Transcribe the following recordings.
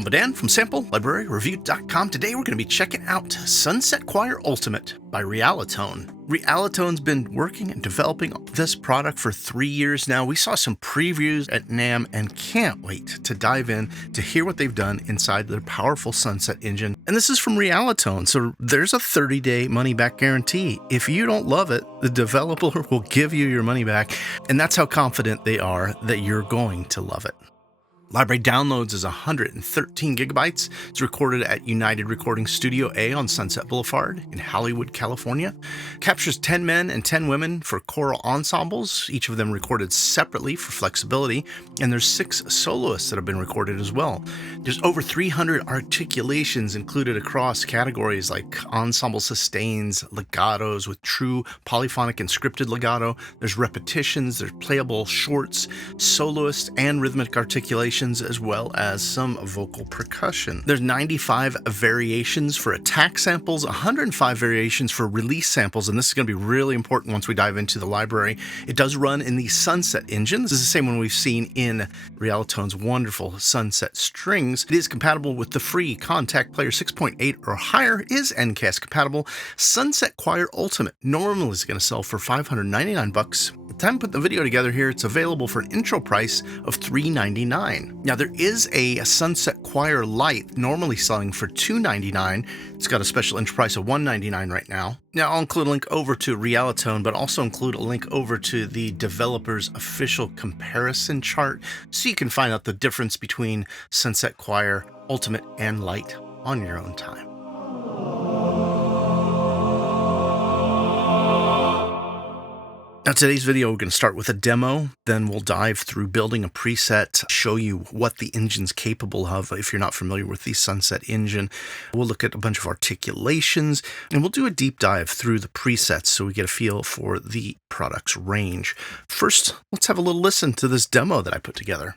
I'm Badan from SampleLibraryReview.com. Today we're going to be checking out Sunset Choir Ultimate by Realitone. Realitone's been working and developing this product for 3 years now. We saw some previews at NAMM and can't wait to dive in to hear what they've done inside their powerful Sunset engine. And this is from Realitone, so there's a 30-day money-back guarantee. If you don't love it, the developer will give you your money back, and that's how confident they are that you're going to love it. Library downloads is 113 gigabytes. It's recorded at United Recording Studio A on Sunset Boulevard in Hollywood, California. Captures 10 men and 10 women for choral ensembles, each of them recorded separately for flexibility. And there's 6 soloists that have been recorded as well. There's over 300 articulations included across categories like ensemble sustains, legatos with true polyphonic and scripted legato. There's repetitions, there's playable shorts, soloist and rhythmic articulation, as well as some vocal percussion. There's 95 variations for attack samples, 105 variations for release samples, and this is going to be really important once we dive into the library. It does run in the Sunset engine. This is the same one we've seen in Realitone's wonderful Sunset strings. It is compatible with the free Contact Player 6.8 or higher, is NCAS compatible. Sunset Choir Ultimate normally is going to sell for $599. By the time I put the video together here, it's available for an intro price of $399. Now, there is a Sunset Choir Lite normally selling for $299. It's got a special intro price of $199 right now. Now, I'll include a link over to Realitone, but also include a link over to the developer's official comparison chart so you can find out the difference between Sunset Choir Ultimate and Lite on your own time. Now, today's video, we're going to start with a demo, then we'll dive through building a preset, show you what the engine's capable of if you're not familiar with the Sunset engine. We'll look at a bunch of articulations, and we'll do a deep dive through the presets so we get a feel for the product's range. First, let's have a little listen to this demo that I put together.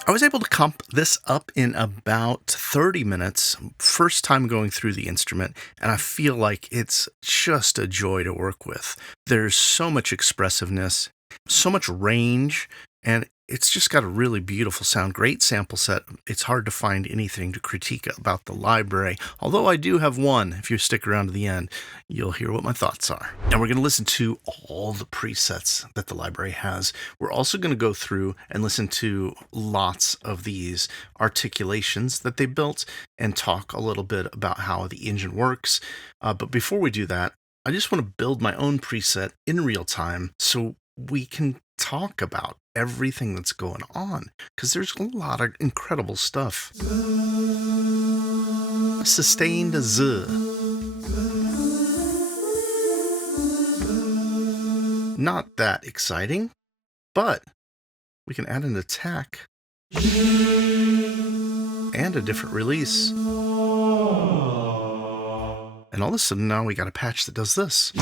I was able to comp this up in about 30 minutes, first time going through the instrument, and I feel like it's just a joy to work with. There's so much expressiveness, so much range, and it's just got a really beautiful sound. Great sample set. It's hard to find anything to critique about the library, although I do have one. If you stick around to the end, you'll hear what my thoughts are. And we're going to listen to all the presets that the library has. We're also going to go through and listen to lots of these articulations that they built and talk a little bit about how the engine works. But before we do that, I just want to build my own preset in real time so we can talk about everything that's going on, because there's a lot of incredible stuff. Sustained Z. Not that exciting, but we can add an attack and a different release. And all of a sudden now we got a patch that does this.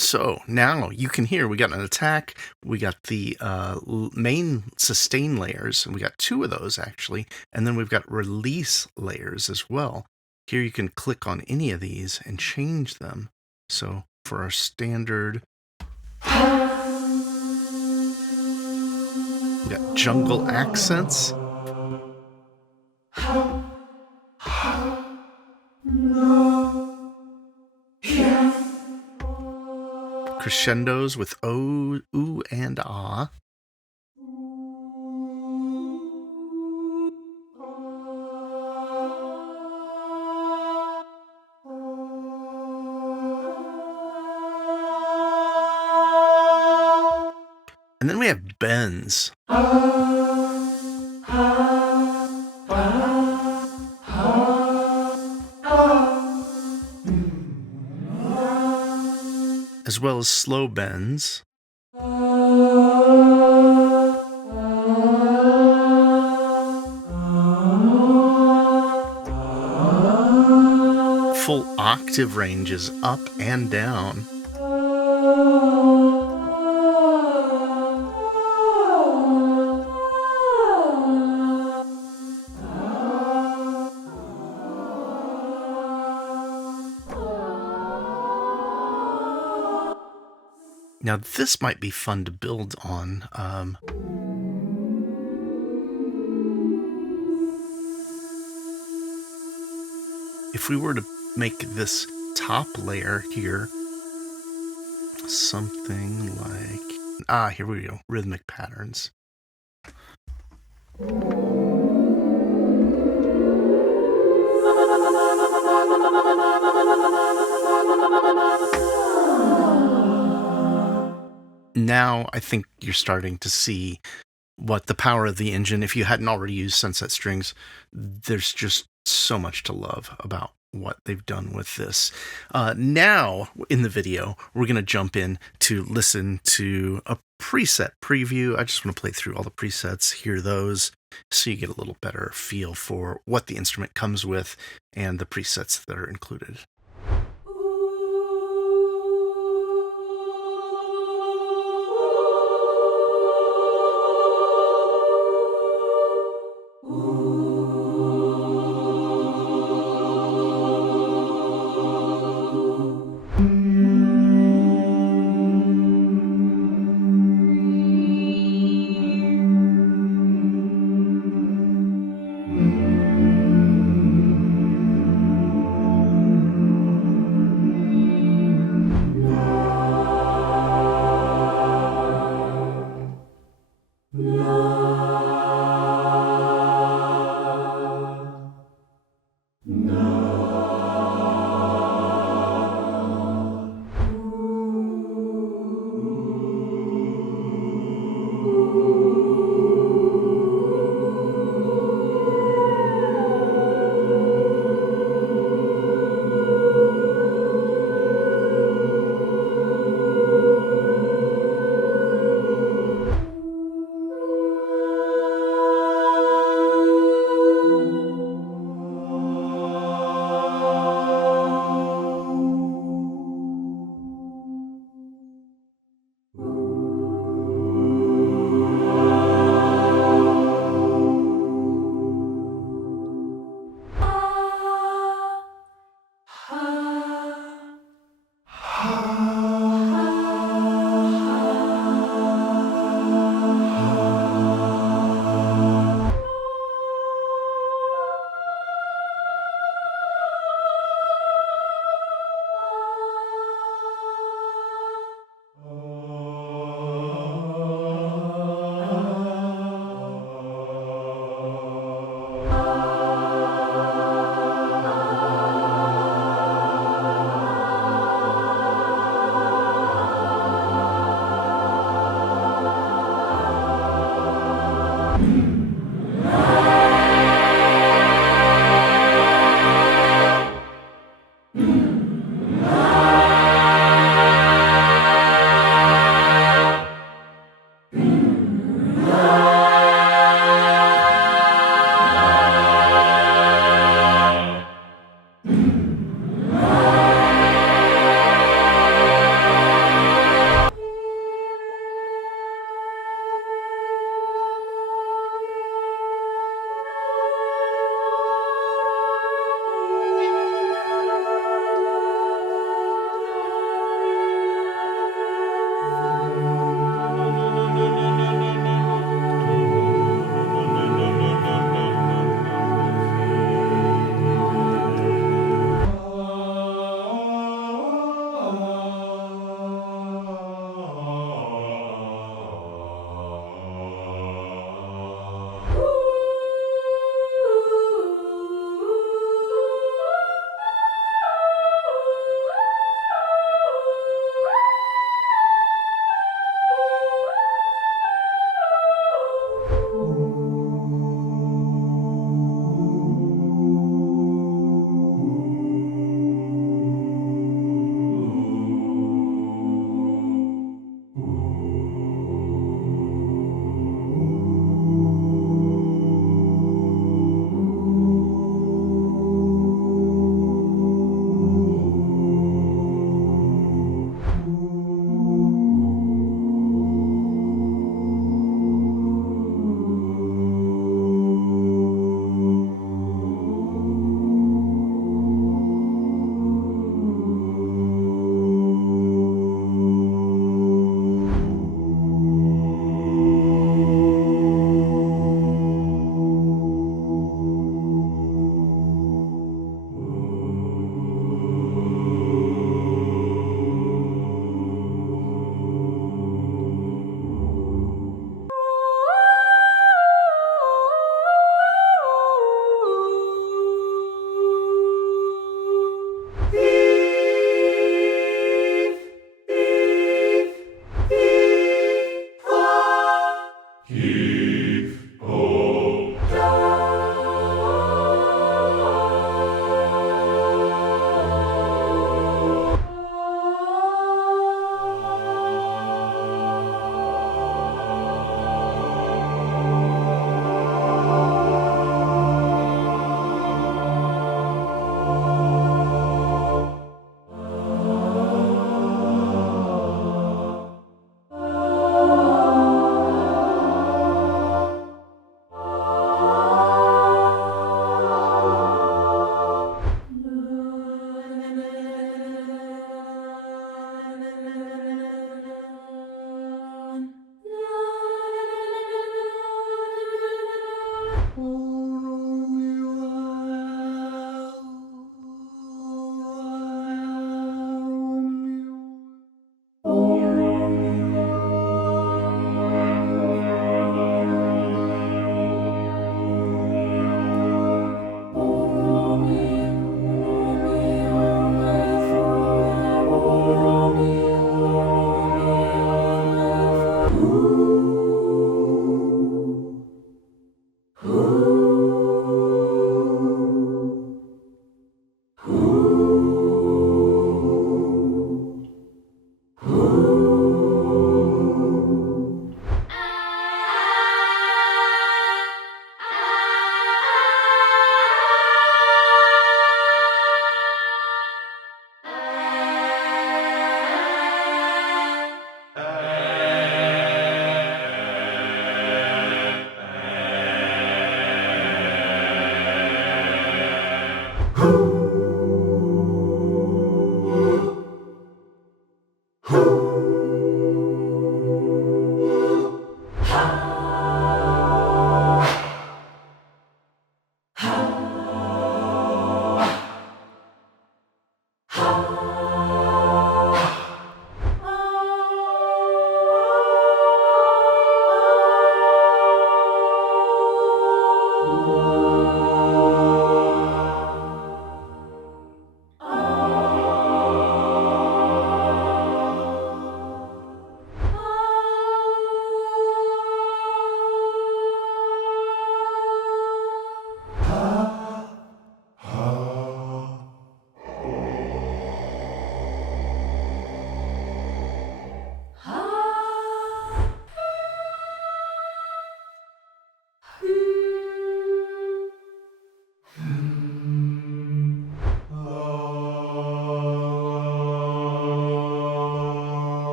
So now you can hear we got an attack, we got the main sustain layers, and we got 2 of those actually, and then we've got release layers as well. Here you can click on any of these and change them. So for our standard We got jungle accents. Crescendos with oh, ooh, and ah. And then we have bends. As well as slow bends. Full octave ranges up and down. Now this might be fun to build on. If we were to make this top layer here something like, here we go, rhythmic patterns. Now I think you're starting to see what the power of the engine, if you hadn't already used Sunset Strings, there's just so much to love about what they've done with this. Now, in the video, we're going to jump in to listen to a preset preview. I just want to play through all the presets, hear those, so you get a little better feel for what the instrument comes with and the presets that are included.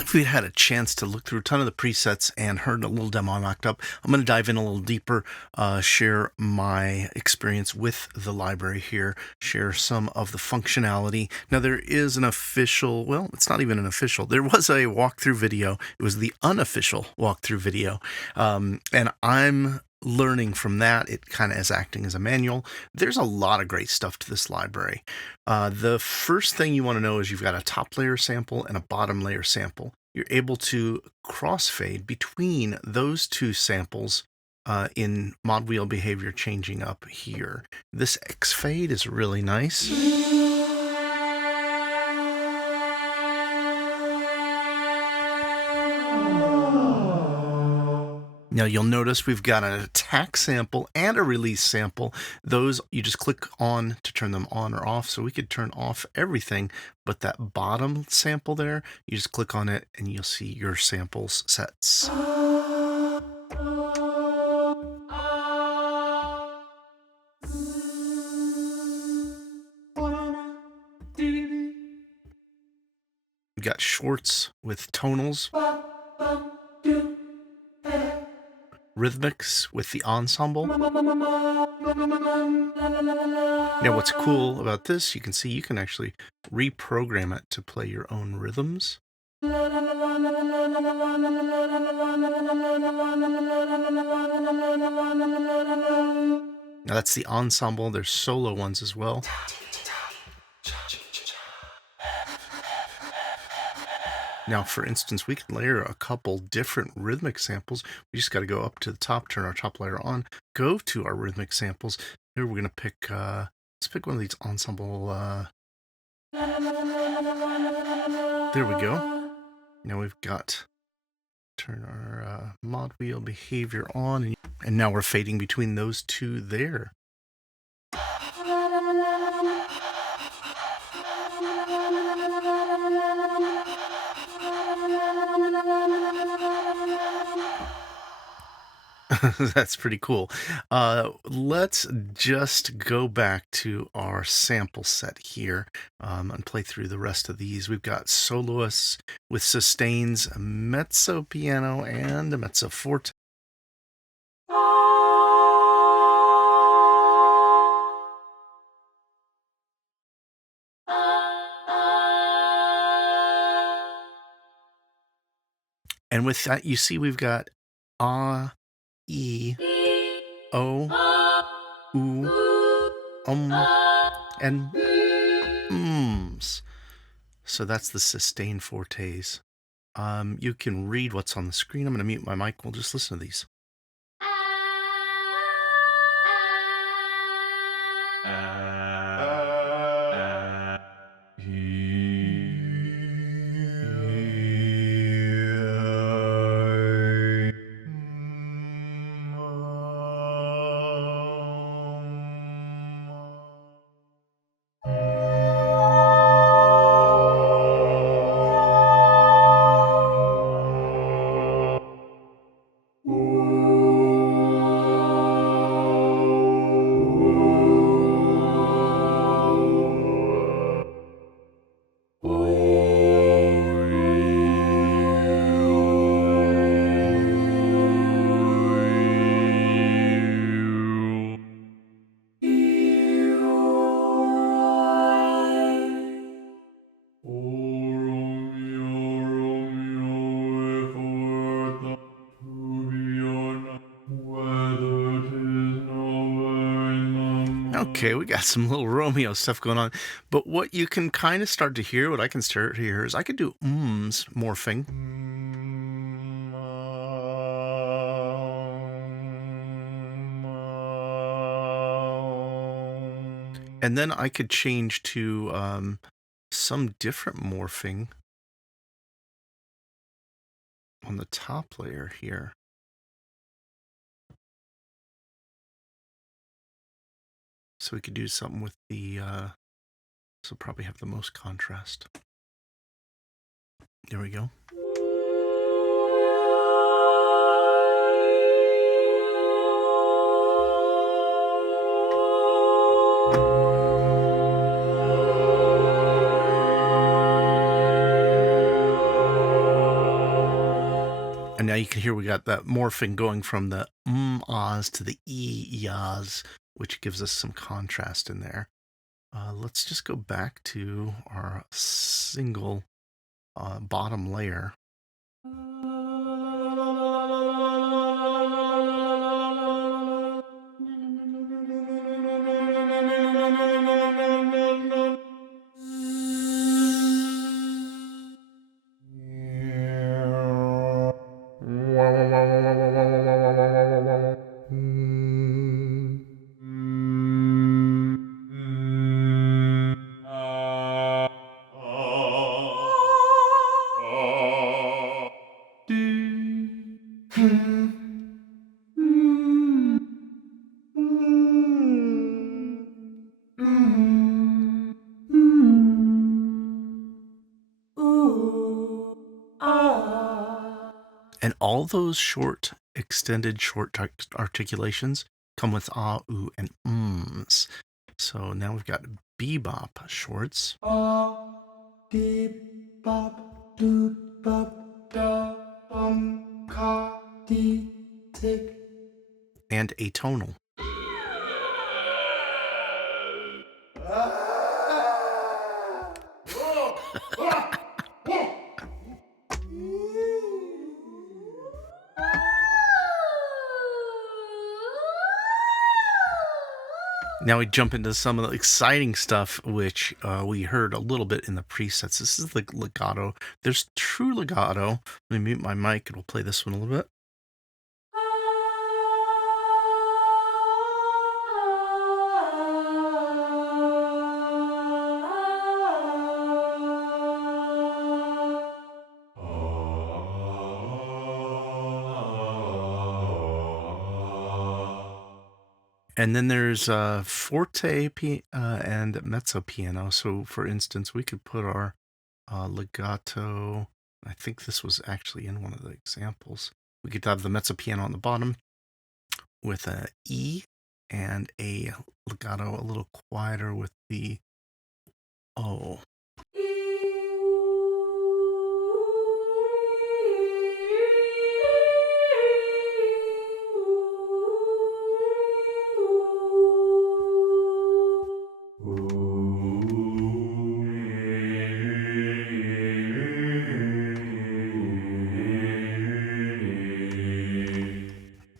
If we had a chance to look through a ton of the presets and heard a little demo I mocked up, I'm going to dive in a little deeper, share my experience with the library here, share some of the functionality. Now, there is an official, well, it's not even an official. There was a walkthrough video. It was the unofficial walkthrough video. And I'm learning from that. It kind of is acting as a manual. There's a lot of great stuff to this library. The first thing you want to know is you've got a top layer sample and a bottom layer sample. You're able to crossfade between those two samples in mod wheel behavior changing up here. This X fade is really nice. Now you'll notice we've got an attack sample and a release sample. Those you just click on to turn them on or off. So we could turn off everything, but that bottom sample there, you just click on it and you'll see your samples sets. We've got shorts with tonals. Rhythmics with the ensemble. Now what's cool about this, you can see you can actually reprogram it to play your own rhythms. Now that's the ensemble. There's solo ones as well. Now, for instance, we can layer a couple different rhythmic samples. We just got to go up to the top, turn our top layer on, go to our rhythmic samples. Here we're going to pick, let's pick one of these ensemble. There we go. Now we've got, turn our mod wheel behavior on, and now we're fading between those two there. That's pretty cool. Let's just go back to our sample set here and play through the rest of these. We've got soloists with sustains, a mezzo piano, and a mezzo forte. And with that, you see we've got ah, e, o, and ums. So that's the sustained fortes. You can read what's on the screen. I'm going to mute my mic. We'll just listen to these. Okay, we got some little Romeo stuff going on. But what you can kind of start to hear, what I can start to hear is I could do morphing. And then I could change to some different morphing on the top layer here. So we could do something with the, so probably have the most contrast. There we go. And now you can hear we got that morphing going from the ahs to the yas, which gives us some contrast in there. Let's just go back to our single bottom layer. And all those short, extended short articulations come with ah, oo, and ums. So now we've got bebop shorts. Ah, dee, bop, doo, bop, da, ka, dee, tick. And atonal. Now we jump into some of the exciting stuff, which we heard a little bit in the presets. This is the legato. There's true legato. Let me mute my mic and we'll play this one a little bit. And then there's forte and mezzo piano. So, for instance, we could put our legato. I think this was actually in one of the examples. We could have the mezzo piano on the bottom with a E and a legato a little quieter with the O.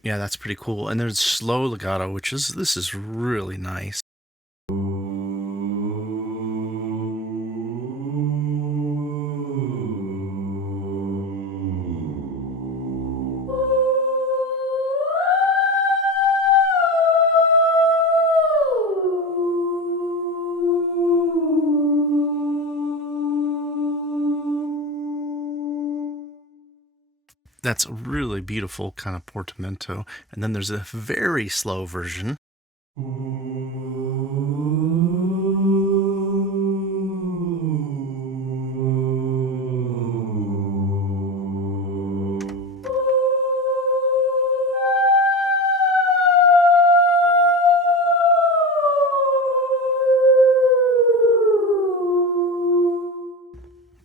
Yeah, that's pretty cool. And there's slow legato, this is really nice. That's a really beautiful kind of portamento. And then there's a very slow version.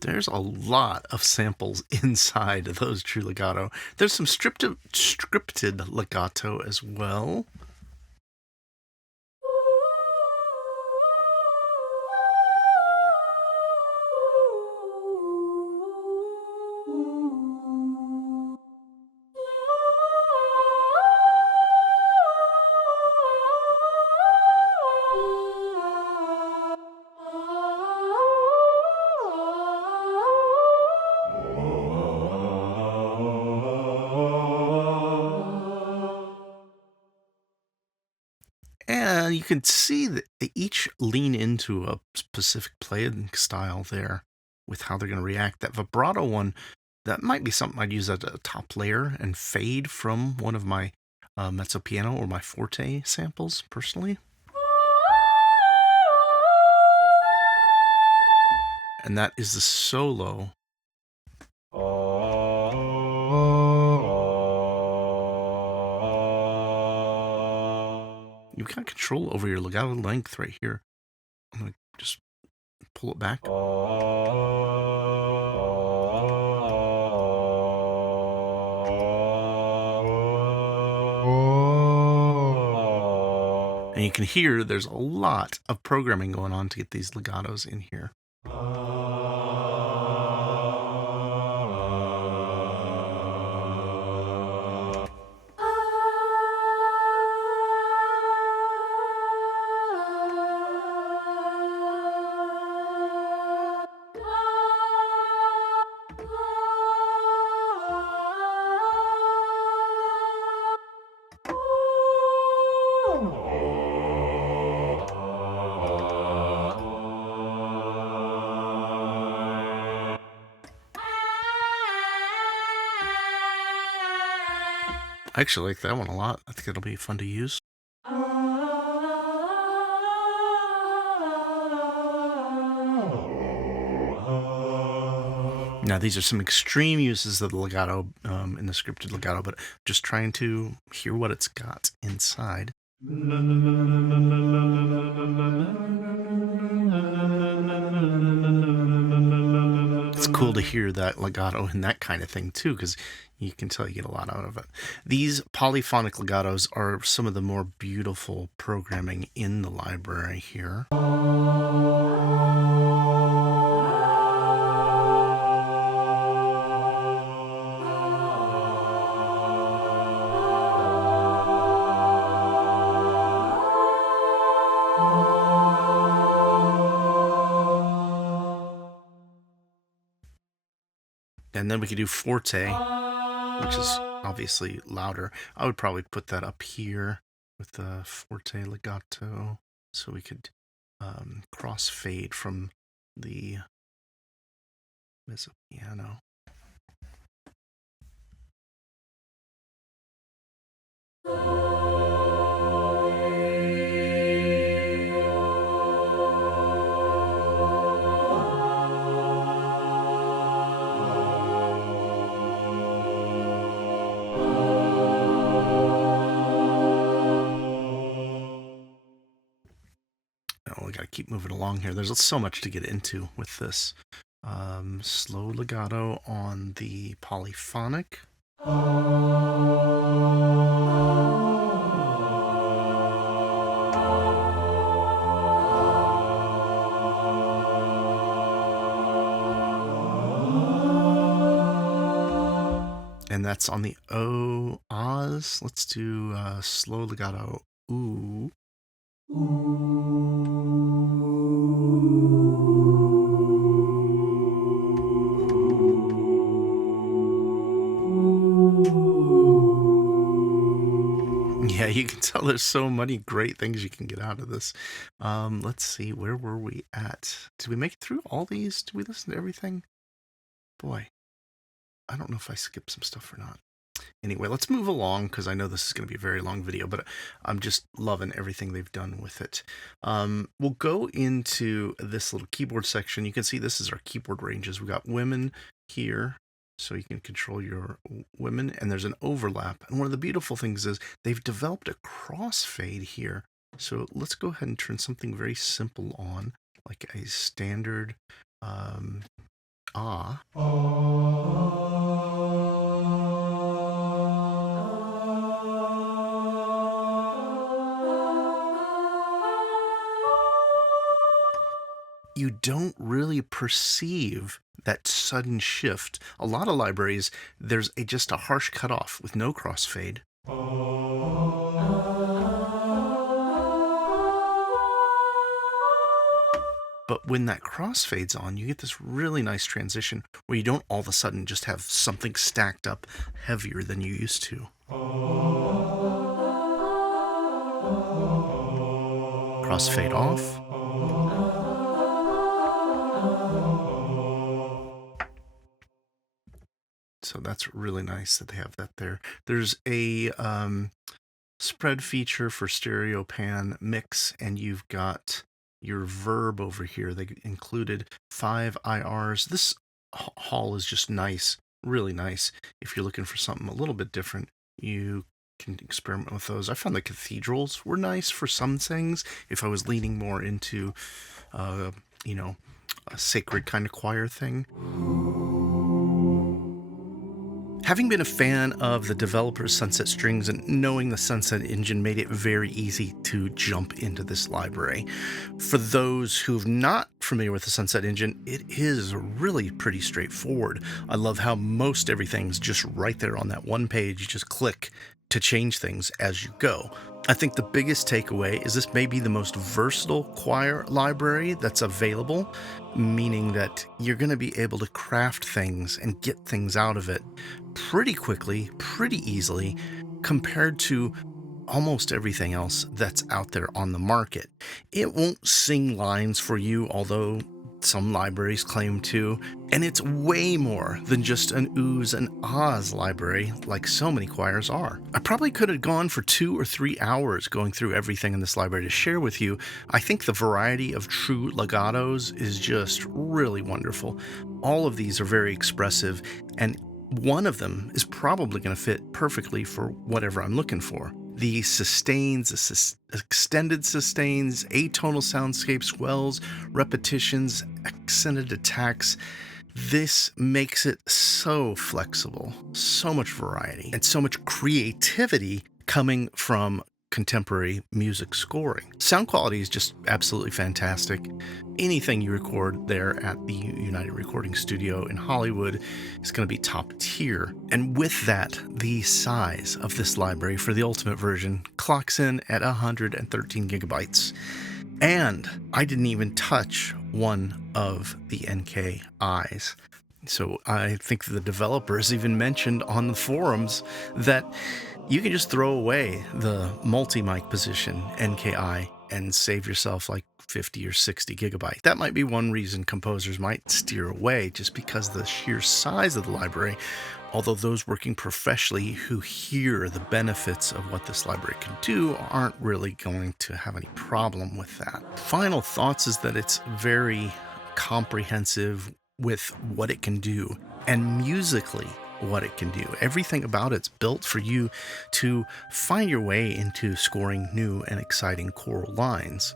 There's a lot of samples inside of those true legato. There's some scripted legato as well. And you can see that they each lean into a specific playing style there with how they're going to react. That vibrato one, that might be something I'd use as a top layer and fade from one of my mezzo piano or my forte samples personally. And that is the solo. You've got control over your legato length right here. I'm going to just pull it back. And you can hear there's a lot of programming going on to get these legatos in here. I actually like that one a lot. I think it'll be fun to use. Now, these are some extreme uses of the legato in the scripted legato, but just trying to hear what it's got inside. It's cool to hear that legato and that kind of thing too, because you can tell you get a lot out of it. These polyphonic legatos are some of the more beautiful programming in the library here. And then we could do forte, which is obviously louder. I would probably put that up here with the forte legato, so we could crossfade from the mezzo piano. Oh, we gotta keep moving along here. There's so much to get into with this. Slow legato on the polyphonic. And that's on the O, Oz. Let's do slow legato, ooh. Yeah, you can tell there's so many great things you can get out of this. Let's see, where were we at? Did we make it through all these? Did we listen to everything? Boy, I don't know if I skipped some stuff or not. Anyway, let's move along because I know this is going to be a very long video, but I'm just loving everything they've done with it. We'll go into this little keyboard section. You can see this is our keyboard ranges. We got women here, so you can control your women, and there's an overlap. And one of the beautiful things is they've developed a crossfade here. So let's go ahead and turn something very simple on, like a standard ah. You don't really perceive that sudden shift. A lot of libraries, there's just a harsh cutoff with no crossfade. But when that crossfade's on, you get this really nice transition where you don't all of a sudden just have something stacked up heavier than you used to. Crossfade off. So that's really nice that they have that there. There's a spread feature for stereo pan mix, and you've got your verb over here. They included 5 IRs. This hall is just nice, really nice. If you're looking for something a little bit different, you can experiment with those. I found the cathedrals were nice for some things. If I was leaning more into, a sacred kind of choir thing. Having been a fan of the developer's Sunset Strings and knowing the Sunset engine made it very easy to jump into this library. For those who've not familiar with the Sunset engine, it is really pretty straightforward. I love how most everything's just right there on that one page. You just click to change things as you go. I think the biggest takeaway is this may be the most versatile choir library that's available, meaning that you're going to be able to craft things and get things out of it pretty quickly, pretty easily, compared to almost everything else that's out there on the market. It won't sing lines for you, although some libraries claim to, and it's way more than just an oohs and ahs library like so many choirs are. I probably could have gone for 2 or 3 hours going through everything in this library to share with you. I think the variety of true legatos is just really wonderful. All of these are very expressive, and one of them is probably going to fit perfectly for whatever I'm looking for. The sustains, extended sustains, atonal soundscapes, swells, repetitions, accented attacks. This makes it so flexible, so much variety, and so much creativity coming from contemporary music scoring. Sound quality is just absolutely fantastic. Anything you record there at the United Recording Studio in Hollywood is going to be top tier. And with that, the size of this library for the Ultimate version clocks in at 113 gigabytes. And I didn't even touch one of the NKIs. So I think the developers even mentioned on the forums that you can just throw away the multi-mic position NKI and save yourself like 50 or 60 gigabyte. That might be one reason composers might steer away, just because the sheer size of the library, although those working professionally who hear the benefits of what this library can do aren't really going to have any problem with that. Final thoughts is that it's very comprehensive with what it can do, and musically what it can do. Everything about it's built for you to find your way into scoring new and exciting choral lines,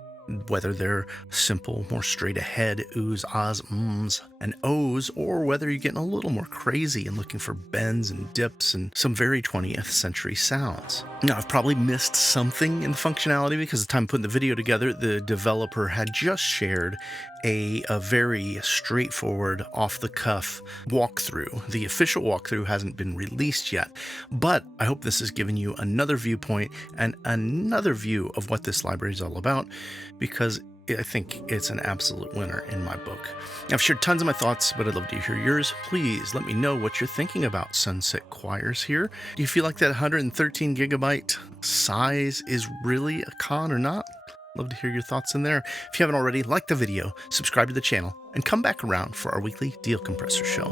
whether they're simple, more straight ahead oohs, ahs, ums, and ohs, or whether you're getting a little more crazy and looking for bends and dips and some very 20th century sounds. Now, I've probably missed something in the functionality because the time putting the video together, the developer had just shared a very straightforward, off-the-cuff walkthrough. The official walkthrough hasn't been released yet, but I hope this has given you another viewpoint and another view of what this library is all about, because I think it's an absolute winner in my book. I've shared tons of my thoughts, but I'd love to hear yours. Please let me know what you're thinking about Sunset Choirs here. Do you feel like that 113 gigabyte size is really a con or not? Love to hear your thoughts in there. If you haven't already, like the video, subscribe to the channel, and come back around for our weekly Deal Compressor show.